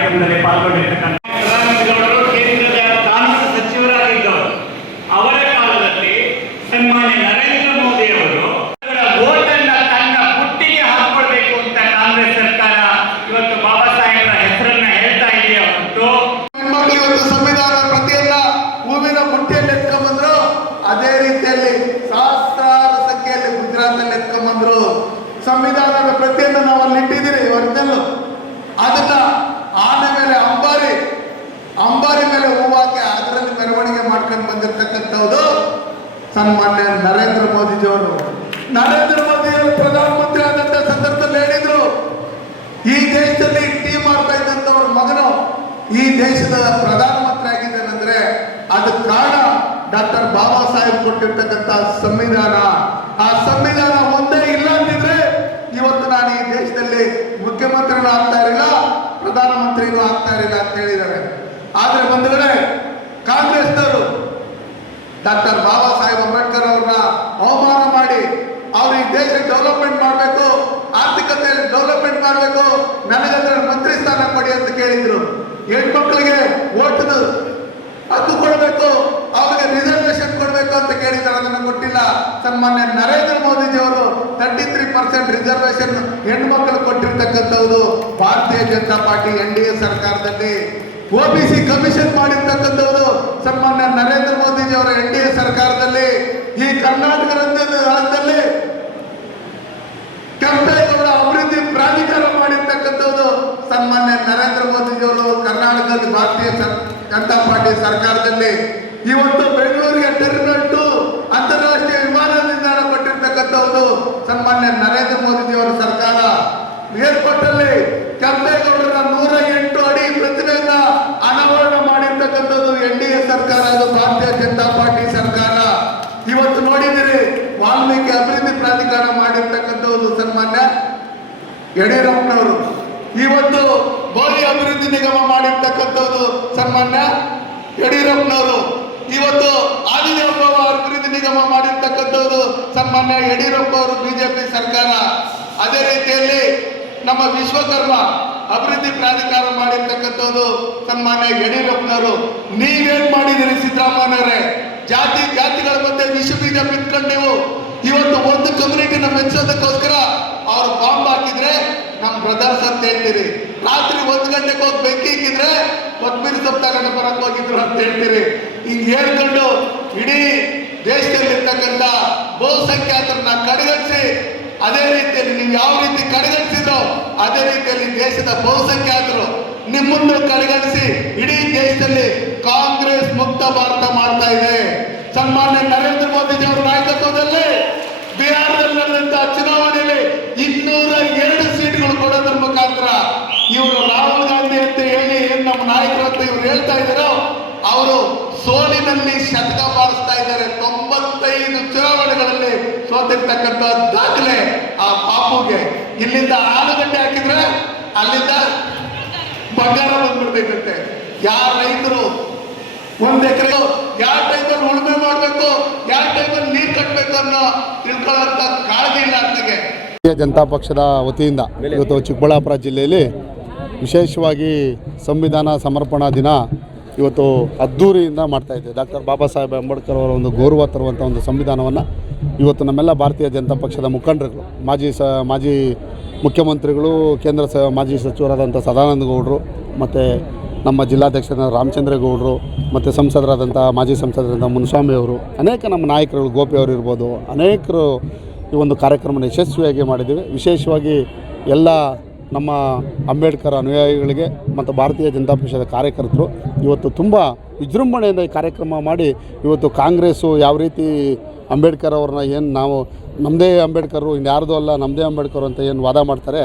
ಕಾರ್ಯಕ್ರಮದಲ್ಲಿ ಪಾಲ್ಗೊಂಡಿರ್ತಕ್ಕಂಥ ಪ್ರಧಾನಮಂತ್ರಿಗಳವರು ಕೇಂದ್ರದ ಕಾನೂನು ಸಚಿವರಾಗಿದ್ದವರು. ಅವರ ಕಾಲದಲ್ಲಿ ಸನ್ಮಾನ್ಯ ನರೇಂದ್ರ ಮೋದಿ ಅವರು ಓಟನ್ನ ತನ್ನ ಪುಟ್ಟಿಗೆ ಹಾಕೊಳ್ಬೇಕು ಅಂತ ಕಾಂಗ್ರೆಸ್ ಸರ್ಕಾರ ಇವತ್ತು ಬಾಬಾ ಸಾಹೇಬರ ಹೆಸರನ್ನ ಹೇಳ್ತಾ ಇದೆಯಾ ಹೊರತು? ಹೆಣ್ಮಕ್ಳು ಇವತ್ತು ಸಂವಿಧಾನ ಪ್ರತಿಯನ್ನ ಹೂವಿನ ಬುಟ್ಟಿಯಲ್ಲಿ ಎತ್ಕೊಂಡ್ಬಂದ್ರು ಅದೇ ರೀತಿಯಲ್ಲಿ ಸಹಸ್ರಾರು ಸಂಖ್ಯೆಯಲ್ಲಿ ಗುಜರಾತಲ್ಲಿ ಎತ್ಕೊಂಡ್ಬಂದ್ರು ಸಂವಿಧಾನದ ಪ್ರತಿಯನ್ನು ನಾವು ಅಲ್ಲಿ ಇಟ್ಟಿದ್ದೀರಿ ಒರಿಜಿನಲ್. ಬಂದಿರತಕ್ಕಂಥದ್ದು ಸನ್ಮಾನ್ಯ ನರೇಂದ್ರ ಮೋದಿಜಿಯವರು. ನರೇಂದ್ರ ಮೋದಿಯವರು ಪ್ರಧಾನಮಂತ್ರಿ ಆದಂತ ಸಂದರ್ಭದಲ್ಲಿ ಹೇಳಿದ್ರು, ಈ ದೇಶದಲ್ಲಿ ಟೀ ಮಾಡ್ತಾ ಇದ್ದಂಥವ್ರ ಮಗನು ಈ ದೇಶದ ಪ್ರಧಾನಮಂತ್ರಿ ಆಗಿದ್ದಾನಂದ್ರೆ ಅದಕ್ಕೆ ಕಾರಣ ಡಾಕ್ಟರ್ ಬಾಬಾ ಸಾಹೇಬ್ ಕೊಟ್ಟಿರ್ತಕ್ಕಂಥ ಸಂವಿಧಾನ. ಆ ಸಂವಿಧಾನ ಒಂದೇ ಇಲ್ಲ ಅಂತಿದ್ರೆ ಇವತ್ತು ನಾನು ಈ ದೇಶದಲ್ಲಿ ಮುಖ್ಯಮಂತ್ರಿಗಳು ಆಗ್ತಾ ಇರಲಿಲ್ಲ ಪ್ರಧಾನಮಂತ್ರಿಗಳು ಆಗ್ತಾ ಇರಲಿಲ್ಲ ಅಂತ ಹೇಳಿದ್ದಾರೆ. ಆದ್ರೆ ಕಾಂಗ್ರೆಸ್ನವರು ಡಾಕ್ಟರ್ ಬಾಬಾ ಸಾಹೇಬ್ ಅಂಬೇಡ್ಕರ್ ಅವ್ರನ್ನ ಅವಮಾನ ಮಾಡಿ ಅವ್ರು ಈ ದೇಶ ಡೆವಲಪ್ಮೆಂಟ್ ಮಾಡಬೇಕು, ಆರ್ಥಿಕತೆಯಲ್ಲಿ ಡೆವಲಪ್ಮೆಂಟ್ ಮಾಡಬೇಕು, ನನಗಂದ್ರೆ ಮಂತ್ರಿ ಸ್ಥಾನ ಕೊಡಿ ಅಂತ ಕೇಳಿದ್ರು. ಹೆಣ್ಮಕ್ಳಿಗೆ ಓಟದ ಹಕ್ಕು ಕೊಡಬೇಕು, ಅವ್ರಿಗೆ ರಿಸರ್ವೇಶನ್ ಕೊಡಬೇಕು ಅಂತ ಕೇಳಿದ್ದಾರೆ ಅದನ್ನು ಕೊಟ್ಟಿಲ್ಲ ಸನ್ಮಾನ್ಯ ನರೇಂದ್ರ ಮೋದಿಜಿ ಅವರು ಪರ್ಸೆಂಟ್ ರಿಸರ್ವೇಶನ್ ಹೆಣ್ಮಕ್ಳು ಕೊಟ್ಟಿರ್ತಕ್ಕಂಥದ್ದು Bharatiya Janata Party N D A ಸರ್ಕಾರದಲ್ಲಿ ಒಬಿಸಿ ಕಮಿಷನ್ ಮಾಡಿರ್ತಕ್ಕಂಥದ್ದು ಸನ್ಮಾನ್ಯ ನರೇಂದ್ರ ಮೋದಿಜಿ ಅವರ ಎನ್ ಡಿ ಎ ಸರ್ಕಾರದಲ್ಲಿ ಈ ಕರ್ನಾಟಕ ರಾಜ್ಯದ ರಾಜ್ಯದಲ್ಲಿ ಕೆಂಪೇಗೌಡ ಅಭಿವೃದ್ಧಿ ಪ್ರಾಧಿಕಾರ ಮಾಡಿರ್ತಕ್ಕಂಥದ್ದು ಸನ್ಮಾನ್ಯ ನರೇಂದ್ರ ಮೋದಿಜಿ ಅವರು ಕರ್ನಾಟಕದಲ್ಲಿ ಭಾರತೀಯ ಜನತಾ ಪಾರ್ಟಿ ಸರ್ಕಾರದಲ್ಲಿ. ಇವತ್ತು ಬೆಂಗಳೂರಿಗೆ ಟರ್ಮಿನಲ್ ಟು ಅಂತಾರಾಷ್ಟ್ರೀಯ ವಿಮಾನ ನಿಲ್ದಾಣ ಕೊಟ್ಟಿರ್ತಕ್ಕಂಥದ್ದು ಸನ್ಮಾನ್ಯ ನರೇಂದ್ರ ಮೋದಿಜಿಯವರ ಸರ್ಕಾರ ಏರ್ಪೋರ್ಟ್ ಅಲ್ಲಿ ಕೆಂಪೇಗೌಡರ ನೂರ ಎಂಟು ಅಡಿ ಪ್ರತಿಮೆಯನ್ನ ಅನಾವರಣ ಮಾಡಿರ್ತಕ್ಕಂಥದ್ದು ಎನ್ ಡಿ ಎ ಸರ್ಕಾರ, ಅದು ಭಾರತೀಯ ಜನತಾ ಪಾರ್ಟಿ ಸರ್ಕಾರ. ಇವತ್ತು ನೋಡಿದಿರಿ ವಾಲ್ಮೀಕಿ ಅಭಿವೃದ್ಧಿ ಪ್ರಾಧಿಕಾರ ಮಾಡಿರ್ತಕ್ಕಂಥದ್ದು ಸನ್ಮಾನ್ಯ ಯಡಿಯೂರಪ್ಪನವರು. ಇವತ್ತು ಬೋಲಿ ಅಭಿವೃದ್ಧಿ ನಿಗಮ ಮಾಡಿರ್ತಕ್ಕಂಥದ್ದು ಸನ್ಮಾನ್ಯ ಯಡಿಯೂರಪ್ಪನವರು. ಇವತ್ತು ಆದಿದೇವಪ್ಪ ಅಭಿವೃದ್ಧಿ ನಿಗಮ ಮಾಡಿರ್ತಕ್ಕಂಥದ್ದು ಸನ್ಮಾನ್ಯ ಯಡಿಯೂರಪ್ಪ ಅವರು ಬಿಜೆಪಿ ಸರ್ಕಾರ. ಅದೇ ರೀತಿಯಲ್ಲಿ ನಮ್ಮ ವಿಶ್ವಕರ್ಮ ಅಭಿವೃದ್ಧಿ ಪ್ರಾಧಿಕಾರ ಮಾಡಿರ್ತಕ್ಕಂಥದ್ದು ಸನ್ಮಾನ್ಯ ಯಡಿಯೂರಪ್ಪನವರು. ನೀವೇನ್ ಮಾಡಿದಿರಿ ಸಿದ್ದರಾಮಯ್ಯವರೇ ಜಾತಿ, ಜಾತಿಗಳ ಮಧ್ಯೆ ವಿಶ್ವ ಬೀಜ ಬಿತ್ಕೊಂಡು ನೀವು. ಇವತ್ತು ಒಂದು ಕಮ್ಯುನಿಟಿನ ಮೆಚ್ಚೋದಕ್ಕೋಸ್ಕರ ಅವ್ರು ಬಾಂಬ್ ಹಾಕಿದ್ರೆ ನಮ್ ಬ್ರದರ್ಸ್ ಅಂತ ಹೇಳ್ತೀರಿ. ರಾತ್ರಿ ಒಂದು ಗಂಟೆಗೆ ಹೋಗಿ ಬೆಂಕಿ ಇಕ್ಕಿದ್ರೆ ಕೊತ್ಮೀರಿ ಸೊಪ್ಪು ಬರಕ್ ಹೋಗಿದ್ರು ಅಂತ ಹೇಳ್ತೀರಿ. ಹಿಂಗ್ ಹೇಳ್ಕೊಂಡು ಇಡೀ ದೇಶದಲ್ಲಿರ್ತಕ್ಕಂಥ ಬಹುಸಂಖ್ಯಾತರನ್ನ ಕಡೆಗಣಿಸಿ, ಅದೇ ರೀತಿಯಲ್ಲಿ ನೀವು ಯಾವ ರೀತಿ ಕಡೆಗಣಿಸಿದ್ರೋ, ಅದೇ ರೀತಿಯಲ್ಲಿ ದೇಶದ ಬಹುಸಂಖ್ಯಾತರು ನಿಮ್ಮನ್ನು ಕಡೆಗಣಿಸಿ ಇಡೀ ದೇಶದಲ್ಲಿ ಕಾಂಗ್ರೆಸ್ ಮುಕ್ತ ಭಾರತ ಮಾಡ್ತಾ ಇದೆ. ಸನ್ಮಾನ್ಯ ನರೇಂದ್ರ ಮೋದಿಜಿ ಅವರ ನಾಯಕತ್ವದಲ್ಲಿ ಬಿಹಾರದಲ್ಲಿ ನಡೆದಂತಹ ಚುನಾವಣೆಯಲ್ಲಿ ನಾಯಕರು ಅಂತ ಇವ್ರು ಹೇಳ್ತಾ ಇದ್ದಾರೋ, ಅವರು ಸೋಲಿನಲ್ಲಿ ಶತಕ ಬಾರಿಸ್ತಾ ಇದ್ದಾರೆ. ತೊಂಬತ್ತೈದು ಚುನಾವಣೆಗಳಲ್ಲಿ ಸೋತಿರ್ತಕ್ಕಂಥ ದಾಖಲೆ ಆ ಪಾಪುಗೆ. ಇಲ್ಲಿಂದ ಆಲೂಗಡ್ಡೆ ಹಾಕಿದ್ರೆ ಅಲ್ಲಿಂದ ಬಂಗಾರ ಬಂದ್ಬಿಡ್ಬೇಕಂತೆ. ಯಾರ ರೈತರು ಒಂದ್ ಎಕರೆ ಯಾವ ಟೈಮಲ್ಲಿ ಉಳುಮೆ ಮಾಡಬೇಕು ಯಾವ ಟೈಮಲ್ಲಿ ನೀರು ಕಟ್ಟಬೇಕು ಅನ್ನೋ ತಿಳ್ಕೊಳ್ಳೋಂಥ ಕಾಳಜಿ ಇಲ್ಲ ಅಂತಿಗೆ. ಜನತಾ ಪಕ್ಷದ ವತಿಯಿಂದ ಇವತ್ತು ಚಿಕ್ಕಬಳ್ಳಾಪುರ ಜಿಲ್ಲೆಯಲ್ಲಿ ವಿಶೇಷವಾಗಿ ಸಂವಿಧಾನ ಸಮರ್ಪಣಾ ದಿನ ಇವತ್ತು ಅದ್ಧೂರಿಯಿಂದ ಮಾಡ್ತಾ ಇದ್ದೇವೆ ಡಾಕ್ಟರ್ ಬಾಬಾ ಸಾಹೇಬ್ ಅಂಬೇಡ್ಕರ್ ಅವರ ಒಂದು ಗೌರವ ತರುವಂಥ ಒಂದು ಸಂವಿಧಾನವನ್ನು ಇವತ್ತು ನಮ್ಮೆಲ್ಲ ಭಾರತೀಯ ಜನತಾ ಪಕ್ಷದ ಮುಖಂಡರುಗಳು, ಮಾಜಿ ಸ, ಮಾಜಿ ಮುಖ್ಯಮಂತ್ರಿಗಳು, ಕೇಂದ್ರ ಸ, ಮಾಜಿ ಸಚಿವರಾದಂಥ ಸದಾನಂದ ಗೌಡರು, ಮತ್ತು ನಮ್ಮ ಜಿಲ್ಲಾಧ್ಯಕ್ಷರಾದ ರಾಮಚಂದ್ರೇಗೌಡರು ಮತ್ತು ಸಂಸದರಾದಂಥ ಮಾಜಿ ಸಂಸದರಾದಂಥ ಮುನ್ಸ್ವಾಮಿ ಅವರು, ಅನೇಕ ನಮ್ಮ ನಾಯಕರುಗಳು, ಗೋಪಿ ಅವರು ಇರ್ಬೋದು, ಅನೇಕರು ಈ ಒಂದು ಕಾರ್ಯಕ್ರಮನ ಯಶಸ್ವಿಯಾಗಿ ಮಾಡಿದ್ದೀವಿ. ವಿಶೇಷವಾಗಿ ಎಲ್ಲ ನಮ್ಮ ಅಂಬೇಡ್ಕರ್ ಅನುಯಾಯಿಗಳಿಗೆ ಮತ್ತು ಭಾರತೀಯ ಜನತಾ ಪಕ್ಷದ ಕಾರ್ಯಕರ್ತರು ಇವತ್ತು ತುಂಬ ವಿಜೃಂಭಣೆಯಿಂದ ಈ ಕಾರ್ಯಕ್ರಮ ಮಾಡಿ ಇವತ್ತು ಕಾಂಗ್ರೆಸ್ಸು ಯಾವ ರೀತಿ ಅಂಬೇಡ್ಕರ್ ಅವ್ರನ್ನ ಏನು ನಾವು ನಮ್ಮದೇ ಅಂಬೇಡ್ಕರು, ಇನ್ಯಾರ್ದೂ ಅಲ್ಲ, ನಮ್ಮದೇ ಅಂಬೇಡ್ಕರ್ ಅಂತ ಏನು ವಾದ ಮಾಡ್ತಾರೆ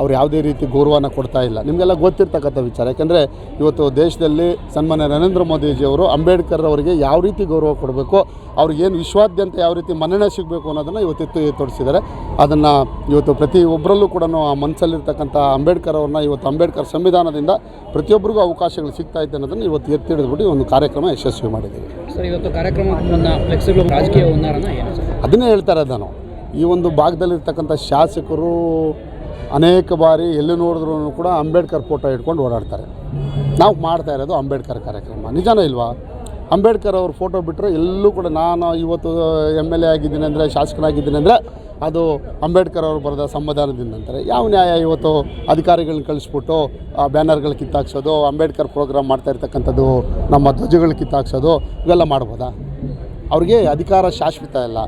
ಅವ್ರು ಯಾವುದೇ ರೀತಿ ಗೌರವನ ಕೊಡ್ತಾ ಇಲ್ಲ. ನಿಮಗೆಲ್ಲ ಗೊತ್ತಿರ್ತಕ್ಕಂಥ ವಿಚಾರ. ಯಾಕೆಂದರೆ ಇವತ್ತು ದೇಶದಲ್ಲಿ ಸನ್ಮಾನ್ಯ ನರೇಂದ್ರ ಮೋದಿಜಿಯವರು ಅಂಬೇಡ್ಕರ್ ಅವರಿಗೆ ಯಾವ ರೀತಿ ಗೌರವ ಕೊಡಬೇಕು ಅವ್ರಿಗೇನು ವಿಶ್ವಾದ್ಯಂತ ಯಾವ ರೀತಿ ಮನ್ನಣೆ ಸಿಗಬೇಕು ಅನ್ನೋದನ್ನು ಇವತ್ತು ತೋರಿಸಿದ್ದಾರೆ ಅದನ್ನು ಇವತ್ತು ಪ್ರತಿ ಒಬ್ಬರಲ್ಲೂ ಕೂಡ ಆ ಮನಸ್ಸಲ್ಲಿರ್ತಕ್ಕಂಥ ಅಂಬೇಡ್ಕರ್ ಅವ್ರನ್ನ ಇವತ್ತು ಅಂಬೇಡ್ಕರ್ ಸಂವಿಧಾನದಿಂದ ಪ್ರತಿಯೊಬ್ಬರಿಗೂ ಅವಕಾಶಗಳು ಸಿಗ್ತಾ ಇದೆ ಅನ್ನೋದನ್ನು ಇವತ್ತು ಎತ್ತಿ ಹಿಡಿದ್ಬಿಟ್ಟು ಒಂದು ಕಾರ್ಯಕ್ರಮ ಯಶಸ್ವಿ ಮಾಡಿದ್ದೀವಿ. ಸರ್ ಇವತ್ತು ಕಾರ್ಯಕ್ರಮ ಫ್ಲೆಕ್ಸಿಬಲ್ ರಾಜಕೀಯ ಅದನ್ನೇ ಹೇಳ್ತಾರೆ ಇರೋದು ನಾನು. ಈ ಒಂದು ಭಾಗದಲ್ಲಿರ್ತಕ್ಕಂಥ ಶಾಸಕರು ಅನೇಕ ಬಾರಿ ಎಲ್ಲಿ ನೋಡಿದ್ರು ಕೂಡ ಅಂಬೇಡ್ಕರ್ ಫೋಟೋ ಇಟ್ಕೊಂಡು ಓಡಾಡ್ತಾರೆ. ನಾವು ಮಾಡ್ತಾ ಇರೋದು ಅಂಬೇಡ್ಕರ್ ಕಾರ್ಯಕ್ರಮ. ನಿಜಾನೇ ಇಲ್ವಾ? ಅಂಬೇಡ್ಕರ್ ಅವ್ರ ಫೋಟೋ ಬಿಟ್ಟರೆ ಎಲ್ಲೂ ಕೂಡ ನಾನು ಇವತ್ತು ಎಂ ಎಲ್ ಎ ಆಗಿದ್ದೀನಿ ಅಂದರೆ, ಶಾಸಕನಾಗಿದ್ದೀನಿ ಅಂದರೆ, ಅದು ಅಂಬೇಡ್ಕರ್ ಅವರು ಬರೆದ ಸಂವಿಧಾನದಿಂದ ಅಂತಾರೆ. ಯಾವ ನ್ಯಾಯ ಇವತ್ತು ಅಧಿಕಾರಿಗಳನ್ನ ಕಳಿಸ್ಬಿಟ್ಟು, ಆ ಬ್ಯಾನರ್ಗಳು ಕಿತ್ತಾಕ್ಸೋದು, ಅಂಬೇಡ್ಕರ್ ಪ್ರೋಗ್ರಾಮ್ ಮಾಡ್ತಾ ಇರ್ತಕ್ಕಂಥದ್ದು, ನಮ್ಮ ಧ್ವಜಗಳು ಕಿತ್ತಾಕ್ಸೋದು, ಇವೆಲ್ಲ ಮಾಡ್ಬೋದಾ? ಅವ್ರಿಗೆ ಅಧಿಕಾರ ಶಾಶ್ವತ ಇಲ್ಲ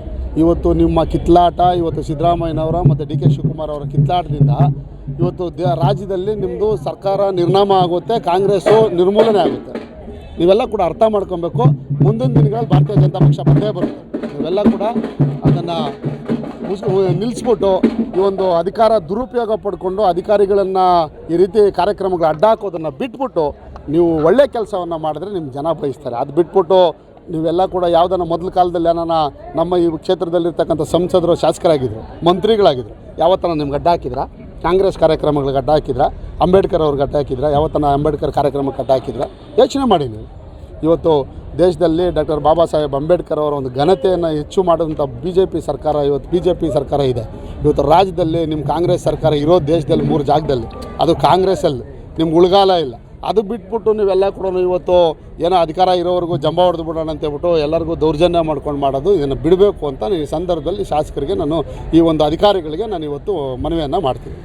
ಇವತ್ತು ನಿಮ್ಮ ಕಿತ್ಲಾಟ, ಇವತ್ತು ಸಿದ್ದರಾಮಯ್ಯನವರ ಮತ್ತು ಡಿ ಕೆ ಶಿವಕುಮಾರ್ ಅವರ ಕಿತ್ಲಾಟದಿಂದ ಇವತ್ತು ದ ರಾಜ್ಯದಲ್ಲಿ ನಿಮ್ಮದು ಸರ್ಕಾರ ನಿರ್ನಾಮ ಆಗುತ್ತೆ, ಕಾಂಗ್ರೆಸ್ಸು ನಿರ್ಮೂಲನೆ ಆಗುತ್ತೆ. ನೀವೆಲ್ಲ ಕೂಡ ಅರ್ಥ ಮಾಡ್ಕೊಬೇಕು. ಮುಂದಿನ ದಿನಗಳಲ್ಲಿ ಭಾರತೀಯ ಜನತಾ ಪಕ್ಷ ಬಂದೇ ಬರುತ್ತೆ. ನೀವೆಲ್ಲ ಕೂಡ ಅದನ್ನು ನಿಲ್ಲಿಸ್ಬಿಟ್ಟು ಈ ಒಂದು ಅಧಿಕಾರ ದುರುಪಯೋಗ ಪಡ್ಕೊಂಡು ಅಧಿಕಾರಿಗಳನ್ನು ಈ ರೀತಿ ಕಾರ್ಯಕ್ರಮಗಳು ಅಡ್ಡ ಹಾಕೋದನ್ನು ಬಿಟ್ಬಿಟ್ಟು ನೀವು ಒಳ್ಳೆ ಕೆಲಸವನ್ನು ಮಾಡಿದ್ರೆ ನಿಮ್ಮ ಜನ ಬಯಸ್ತಾರೆ. ಅದು ಬಿಟ್ಬಿಟ್ಟು ನೀವೆಲ್ಲ ಕೂಡ ಯಾವುದನ್ನ ಮೊದಲ ಕಾಲದಲ್ಲಿ ಏನಾನ ನಮ್ಮ ಈ ಕ್ಷೇತ್ರದಲ್ಲಿರ್ತಕ್ಕಂಥ ಸಂಸದರು ಶಾಸಕರಾಗಿದ್ದರು ಮಂತ್ರಿಗಳಾಗಿದ್ದರು ಯಾವತ್ತನ ನಿಮ್ಗೆ ಅಡ್ಡ ಹಾಕಿದ್ರಾ? ಕಾಂಗ್ರೆಸ್ ಕಾರ್ಯಕ್ರಮಗಳಿಗೆ ಅಡ್ಡ ಹಾಕಿದ್ರಾ? ಅಂಬೇಡ್ಕರ್ ಅವ್ರಿಗೆ ಅಡ್ಡ ಹಾಕಿದ್ರಾ? ಯಾವತ್ತನ ಅಂಬೇಡ್ಕರ್ ಕಾರ್ಯಕ್ರಮಕ್ಕೆ ಅಡ್ಡ ಹಾಕಿದ್ರಾ? ಯೋಚನೆ ಮಾಡಿ ನೀವು. ಇವತ್ತು ದೇಶದಲ್ಲಿ ಡಾಕ್ಟರ್ ಬಾಬಾ ಸಾಹೇಬ್ ಅಂಬೇಡ್ಕರ್ ಅವರ ಒಂದು ಘನತೆಯನ್ನು ಹೆಚ್ಚು ಮಾಡೋಂಥ ಬಿ ಜೆ ಪಿ ಸರ್ಕಾರ ಇವತ್ತು ಬಿ ಜೆ ಪಿ ಸರ್ಕಾರ ಇದೆ. ಇವತ್ತು ರಾಜ್ಯದಲ್ಲಿ ನಿಮ್ಮ ಕಾಂಗ್ರೆಸ್ ಸರ್ಕಾರ ಇರೋ ದೇಶದಲ್ಲಿ ಮೂರು ಜಾಗದಲ್ಲಿ, ಅದು ಕಾಂಗ್ರೆಸ್ಸಲ್ಲಿ. ನಿಮ್ಗೆ ಉಳ್ಗಾಲ ಇಲ್ಲ. ಅದು ಬಿಟ್ಬಿಟ್ಟು ನೀವೆಲ್ಲ ಕೂಡ ಇವತ್ತು ಏನೋ ಅಧಿಕಾರ ಇರೋವರೆಗೂ ಜಂಬ ಹೊಡೆದು ಬಿಡೋಣ ಅಂತ ಹೇಳ್ಬಿಟ್ಟು ಎಲ್ಲರಿಗೂ ದೌರ್ಜನ್ಯ ಮಾಡ್ಕೊಂಡು ಮಾಡೋದು, ಇದನ್ನು ಬಿಡಬೇಕು ಅಂತ ಈ ಸಂದರ್ಭದಲ್ಲಿ ಶಾಸಕರಿಗೆ ನಾನು ಈ ಒಂದು ಅಧಿಕಾರಿಗಳಿಗೆ ನಾನು ಇವತ್ತು ಮನವಿಯನ್ನು ಮಾಡ್ತೀನಿ.